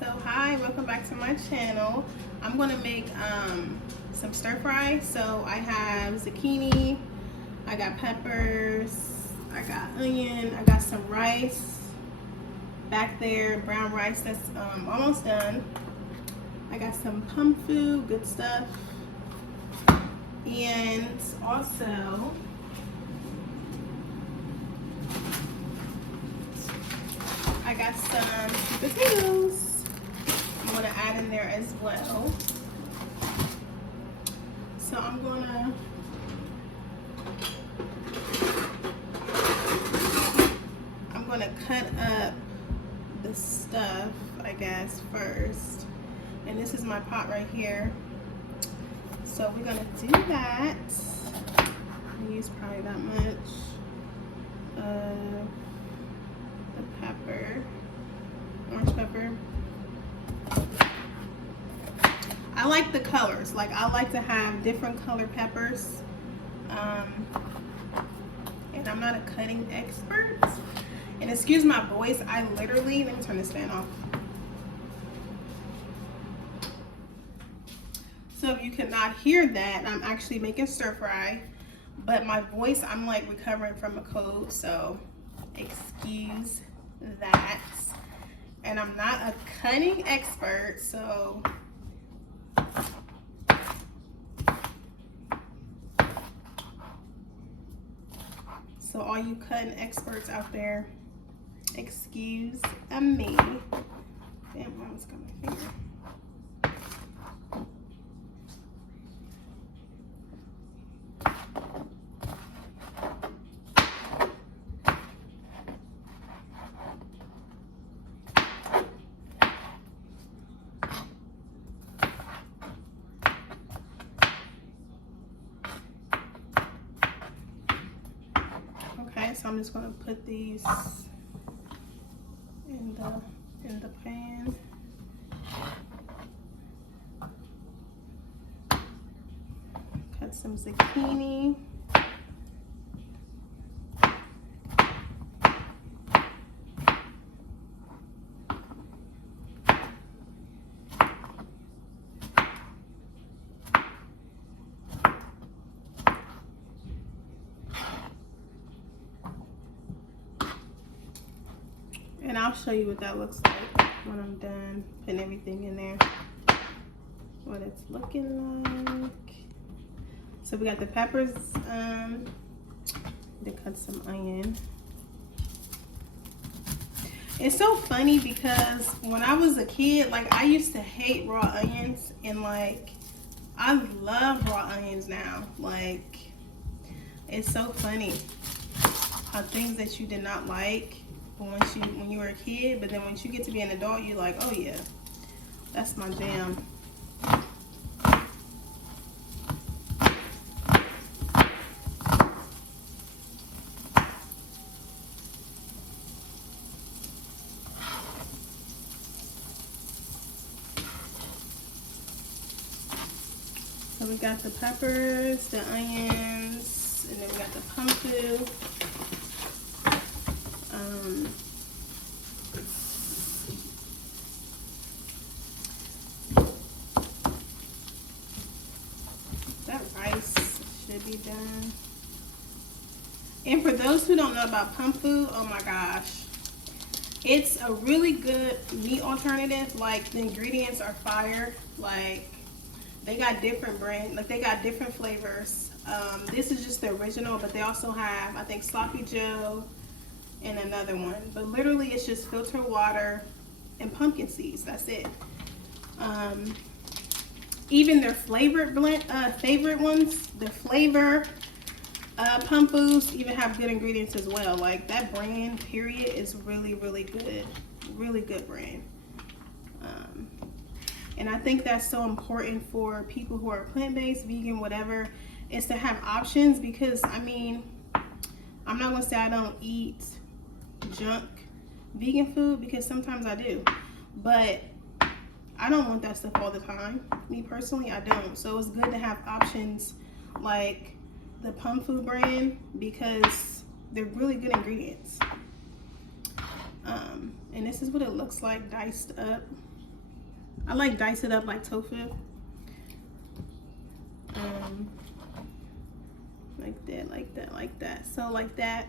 So hi, welcome back to my channel. I'm gonna make some stir fry. So I have zucchini, I got peppers, I got onion, I got some rice back there, brown rice that's almost done. I got some pumfu, good stuff, and also I got some potatoes. I'm gonna add in there as well. So I'm gonna cut up the stuff, I guess, first. And this is my pot right here. So we're gonna do that. Use probably that much of the pepper, orange pepper. I like the colors. Like, I like to have different color peppers. And I'm not a cutting expert. And excuse my voice, I literally, let me turn this fan off. So if you could not hear that, I'm actually making stir fry. But my voice, I'm like recovering from a cold, so excuse that. And I'm not a cutting expert, so all you cutting experts out there, excuse me. Damn, I almost got my finger. So I'm just going to put these in the pan. Cut some zucchini. And I'll show you what that looks like when I'm done putting everything in there. What it's looking like. So we got the peppers. To cut some onion. It's so funny because when I was a kid, like, I used to hate raw onions, and like I love raw onions now. Like, it's so funny how things that you did not like when you were a kid, but then once you get to be an adult, you're like, oh yeah, that's my jam. So we got the peppers, the onions, and then we got the pumpu. That rice should be done. And for those who don't know about pumfu, oh my gosh, it's a really good meat alternative. Like, the ingredients are fire. Like, they got different brands, like they got different flavors. This is just the original, but they also have, I think, Sloppy Joe and another one. But literally, it's just filtered water and pumpkin seeds. That's it. Even their flavored favorite ones, the flavor pumfus even have good ingredients as well. Like, that brand, period, is really, really good. Really good brand. And I think that's so important for people who are plant-based, vegan, whatever, is to have options. Because, I mean, I'm not gonna say I don't eat junk vegan food, because sometimes I do, but I don't want that stuff all the time. Me personally, I don't. So it's good to have options like the pumfu brand, because they're really good ingredients. And this is what it looks like diced up. I like dice it up like tofu. Like that, like that, like that. So like that.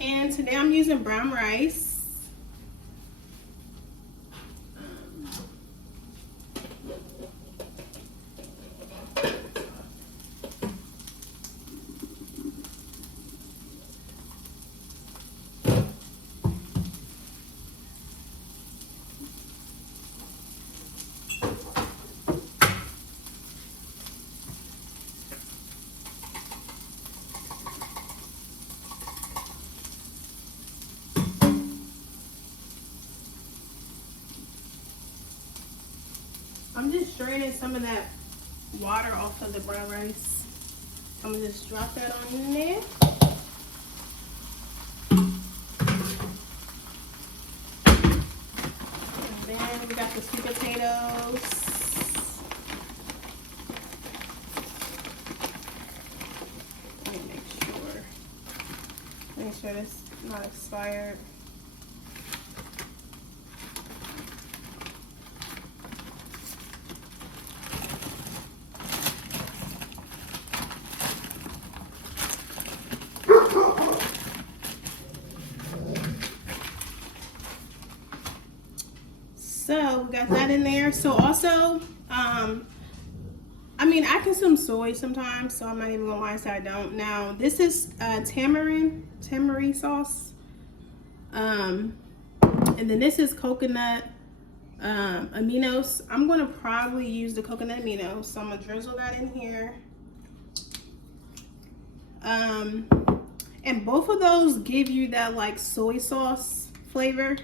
And today I'm using brown rice. I'm just straining some of that water off of the brown rice. I'm gonna just drop that on in there. And then we got the sweet potatoes. Let me make sure this is not expired. So we got that in there. So also, I mean, I consume soy sometimes, so I'm not even gonna lie and say I don't. Now this is tamarind sauce, and then this is coconut aminos. I'm gonna probably use the coconut aminos, so I'm gonna drizzle that in here. And both of those give you that like soy sauce flavor.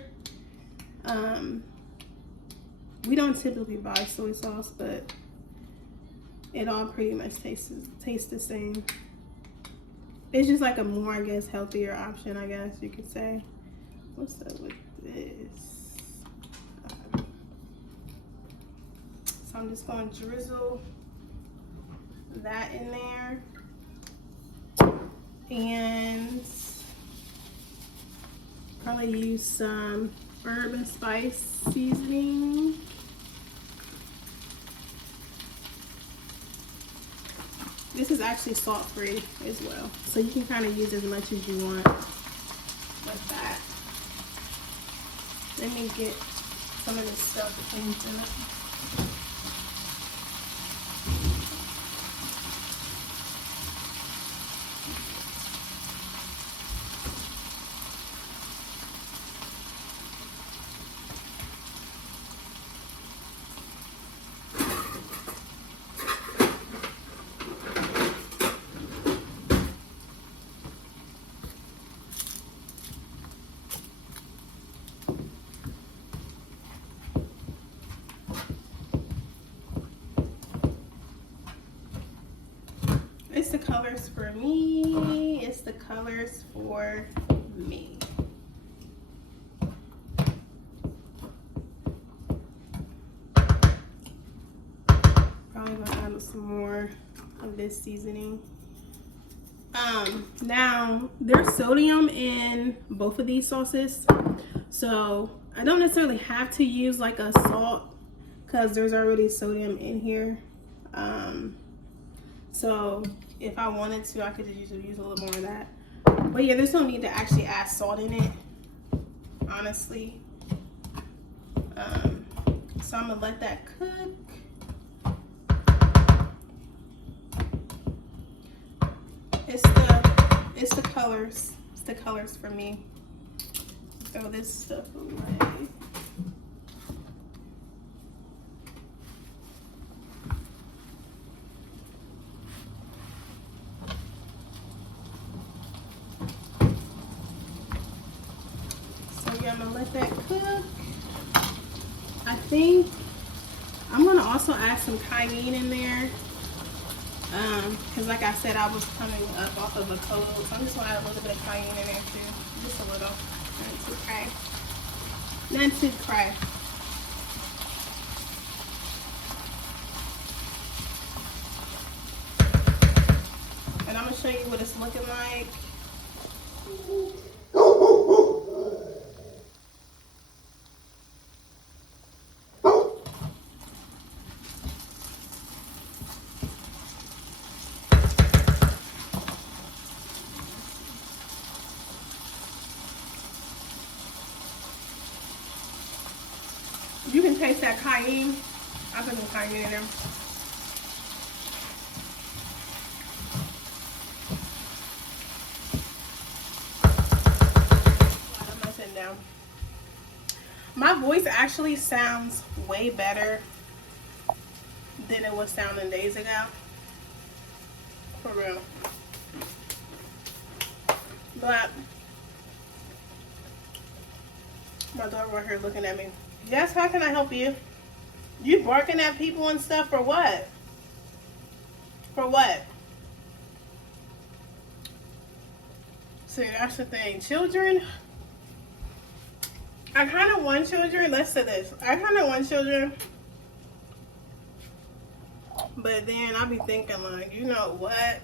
We don't typically buy soy sauce, but it all pretty much tastes the same. It's just like a more, I guess, healthier option, I guess you could say. What's up with this? So I'm just going to drizzle that in there. And probably use some herb and spice seasoning. This is actually salt free as well, so you can kind of use as much as you want with that. Let me get some of this stuff into it. It's the colors for me. It's the colors for me. Probably gonna add some more of this seasoning. Now there's sodium in both of these sauces, so I don't necessarily have to use like a salt because there's already sodium in here. So if I wanted to, I could just use a little more of that. But yeah, there's no need to actually add salt in it, honestly. So I'm gonna let that cook. It's the colors. It's the colors for me. Throw this stuff away. I'm gonna let that cook. I think I'm gonna also add some cayenne in there, because like I said, I was coming up off of a cold, so I'm just gonna add a little bit of cayenne in there too, just a little, not too cray, not too cray. show you what it's looking like. You can taste that cayenne. I put some cayenne in there. I'm not sitting down. My voice actually sounds way better than it was sounding days ago. For real. But my daughter right here looking at me. Yes, how can I help you? You barking at people and stuff for what? For what? See, that's the thing. Children, I kind of want children. Let's say this. I kind of want children. But then I'll be thinking like, you know what?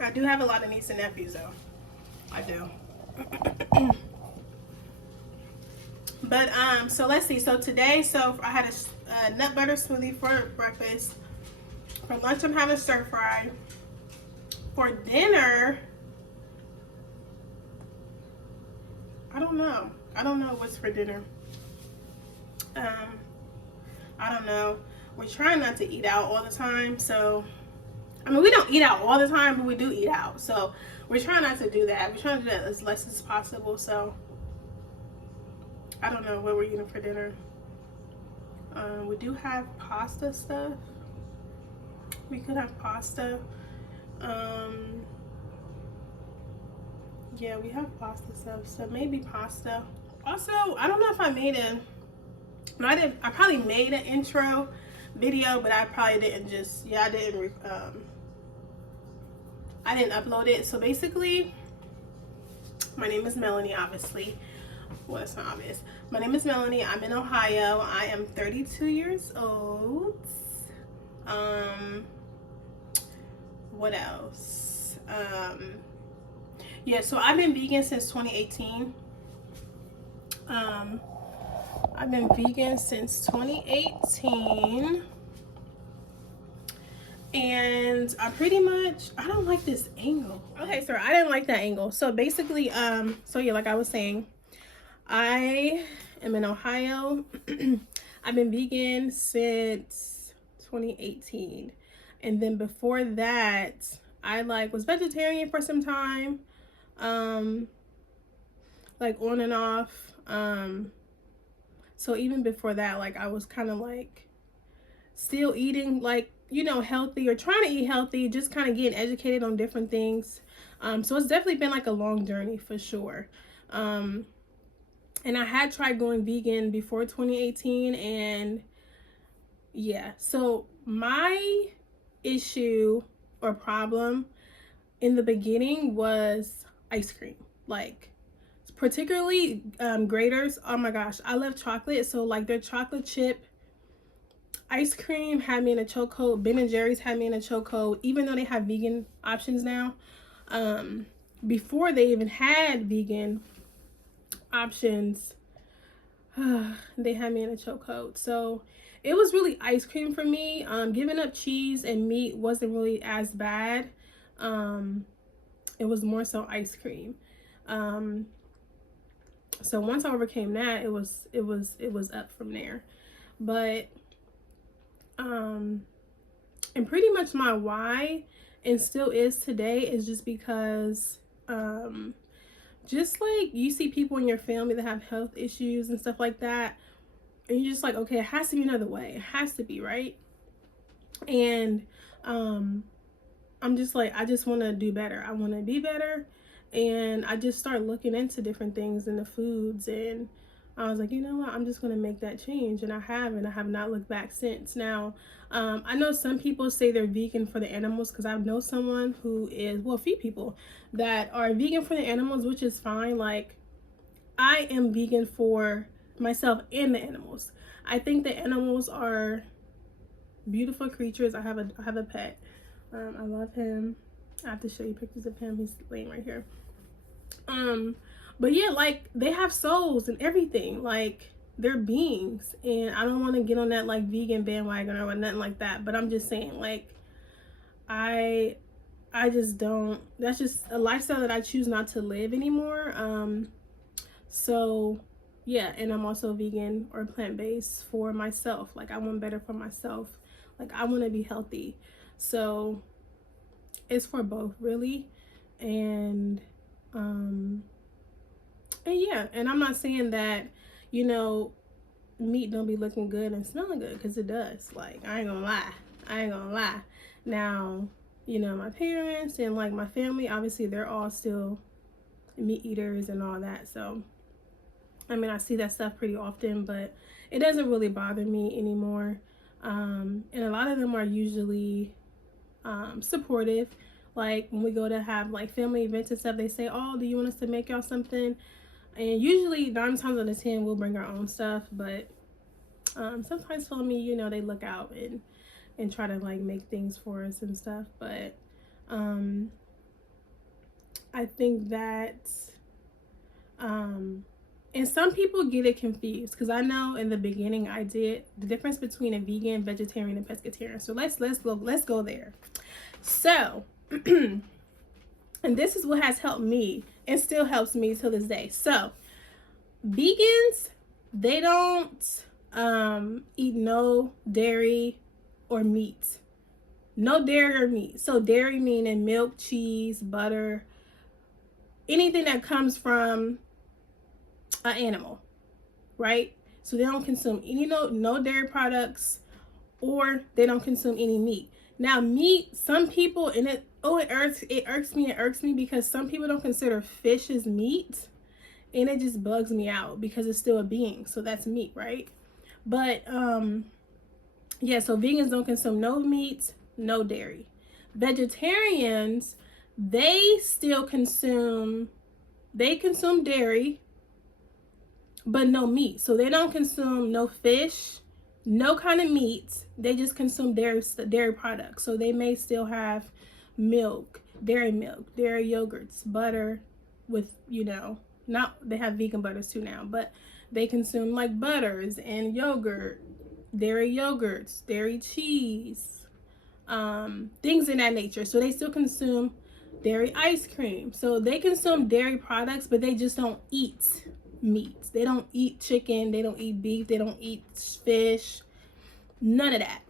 I do have a lot of nieces and nephews though. I do. But so let's see. So today, I had a nut butter smoothie for breakfast. For lunch, I'm having stir fry. For dinner, I don't know. I don't know what's for dinner. I don't know. We're trying not to eat out all the time. So, I mean, we don't eat out all the time, but we do eat out. So, we're trying not to do that. We're trying to do that as less as possible. So, I don't know what we're eating for dinner. We do have pasta stuff. We could have pasta. Yeah, we have pasta stuff. So, maybe pasta. Also, I don't know if I made a... No, I didn't. I probably made an intro video, but I probably didn't just. Yeah, I didn't upload it. So basically, my name is Melanie. Obviously, well, it's not obvious. My name is Melanie. I'm in Ohio. I am 32 years old. What else? Yeah. So I've been vegan since 2018. I've been vegan since 2018, and I don't like this angle. Okay, so I didn't like that angle. So basically, so yeah, like I was saying, I am in Ohio. I've been vegan since 2018, and then before that, I was vegetarian for some time, like on and off. So even before that, I was kind of still eating healthy or trying to eat healthy, just kind of getting educated on different things. So it's definitely been a long journey for sure. And I had tried going vegan before 2018, and yeah, so my issue or problem in the beginning was ice cream, particularly Graters. Oh my gosh, I love chocolate. So their chocolate chip ice cream had me in a chokehold. Ben and Jerry's had me in a chokehold, even though they have vegan options now. Before they even had vegan options, they had me in a chokehold. So it was really ice cream for me. Giving up cheese and meat wasn't really as bad. It was more so ice cream. So once I overcame that, it was up from there. But and pretty much my why, and still is today, is just because just you see people in your family that have health issues and stuff like that, and you're just okay, it has to be another way. It has to be, right? And I'm just I just want to do better. I want to be better. And I just started looking into different things in the foods, and I was you know what, I'm just going to make that change. And I have not looked back since. Now, I know some people say they're vegan for the animals, because I know someone who is, well, a few people that are vegan for the animals, which is fine. I am vegan for myself and the animals. I think the animals are beautiful creatures. I have a pet. I love him. I have to show you pictures of him. He's laying right here. But yeah, like, they have souls and everything. Like, they're beings, and I don't want to get on that like vegan bandwagon or nothing like that. But I'm just saying, like, I just don't. That's just a lifestyle that I choose not to live anymore. So yeah, and I'm also vegan or plant-based for myself. Like, I want better for myself. Like, I want to be healthy. So it's for both, really. And yeah, and I'm not saying that, you know, meat don't be looking good and smelling good, because it does. Like, I ain't gonna lie. Now, you know, my parents and like my family, obviously they're all still meat eaters and all that. So I mean, I see that stuff pretty often, but it doesn't really bother me anymore. And a lot of them are usually supportive. Like, when we go to have like family events and stuff, they say, oh, do you want us to make y'all something? And usually 9 times out of 10 we'll bring our own stuff. But sometimes for me, you know, they look out and try to like make things for us and stuff. But I think that and some people get it confused, because I know in the beginning I did, the difference between a vegan, vegetarian, and pescatarian. So let's go there. So and this is what has helped me and still helps me till this day. So vegans, they don't eat no dairy or meat. No dairy or meat. So dairy meaning milk, cheese, butter, anything that comes from an animal, right? So they don't consume any no dairy products, or they don't consume any meat. Now meat, some people, and it irks me because some people don't consider fish as meat, and it just bugs me out because it's still a being, so that's meat, right? But yeah, so vegans don't consume no meat, no dairy. Vegetarians, they still consume dairy, but no meat. So they don't consume no fish, no kind of meat. They just consume dairy products. So they may still have milk, dairy yogurts, butter with, you know, they have vegan butters too now, but they consume like butters and yogurt, dairy yogurts, dairy cheese, things in that nature. So they still consume dairy ice cream. So they consume dairy products, but they just don't eat meat. They don't eat chicken, they don't eat beef, they don't eat fish, none of that.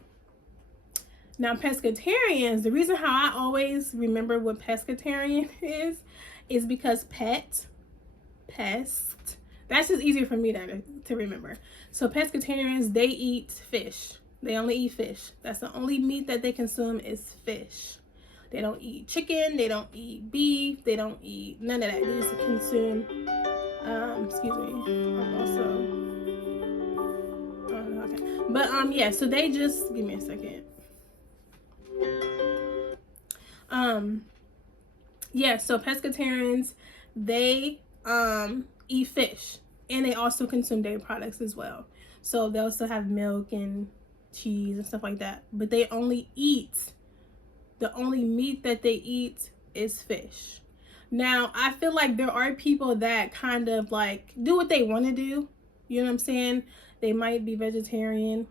Now pescatarians, the reason how I always remember what pescatarian is because pest, that's just easier for me to remember. So pescatarians, they eat fish. They only eat fish. That's the only meat that they consume is fish. They don't eat chicken, they don't eat beef, they don't eat none of that. They just consume excuse me, I'm also okay. But yeah, so they just, give me a second. Yeah, so pescatarians, they eat fish, and they also consume dairy products as well. So they also have milk and cheese and stuff like that, but the only meat that they eat is fish. Now, I feel like there are people that kind of like do what they want to do. You know what I'm saying? They might be vegetarian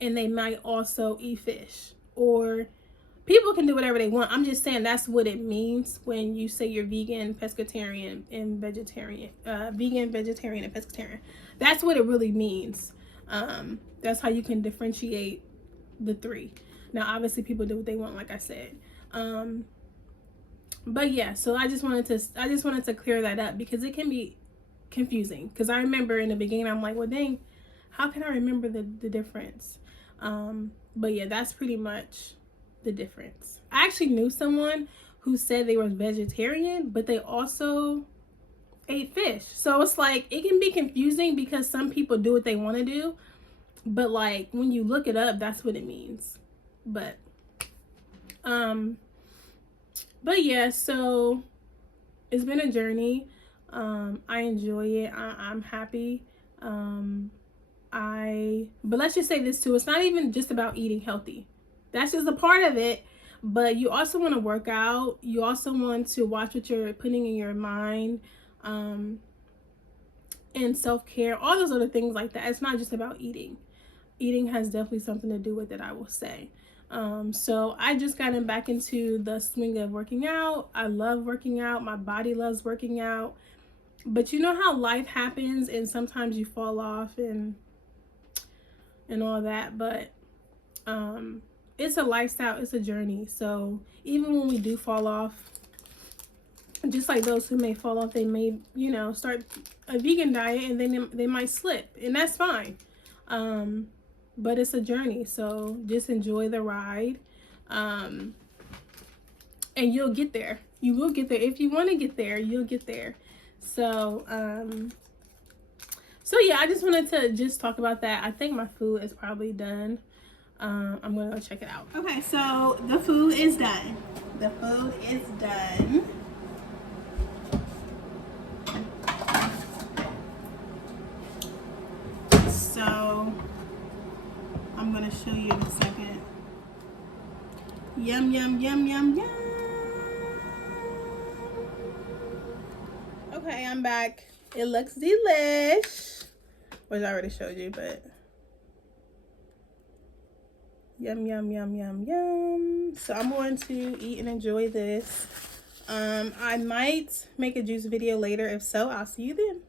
and they might also eat fish. Or people can do whatever they want. I'm just saying that's what it means when you say you're vegan, pescatarian, and vegetarian. Vegan, vegetarian, and pescatarian. That's what it really means. That's how you can differentiate the three. Now, obviously, people do what they want, like I said. But yeah, so I just wanted to clear that up, because it can be confusing. Because I remember in the beginning, I'm like, well, dang, how can I remember the difference? But yeah, that's pretty much the difference. I actually knew someone who said they were vegetarian, but they also ate fish. So it's like, it can be confusing because some people do what they want to do, but like when you look it up, that's what it means. But yeah, so it's been a journey. I enjoy it. I'm happy. But let's just say this too, it's not even just about eating healthy. That's just a part of it. But you also want to work out. You also want to watch what you're putting in your mind, and self-care, all those other things like that. It's not just about eating. Eating has definitely something to do with it, I will say. So I just gotten back into the swing of working out. I love working out. My body loves working out. But you know how life happens and sometimes you fall off and all that. But it's a lifestyle, it's a journey. So even when we do fall off, just like those who may fall off, they may, you know, start a vegan diet and then they might slip, and that's fine. But it's a journey, so just enjoy the ride, and you'll get there. You will get there. If you want to get there, you'll get there. So yeah, I just wanted to just talk about that. I think my food is probably done. I'm gonna go check it out. Okay, so the food is done. The food is done. So I'm gonna show you in a second. Yum, yum, yum, yum, yum. Okay, I'm back. It looks delish, which I already showed you, but yum, yum, yum, yum, yum. So I'm going to eat and enjoy this. I might make a juice video later. If so, I'll see you then.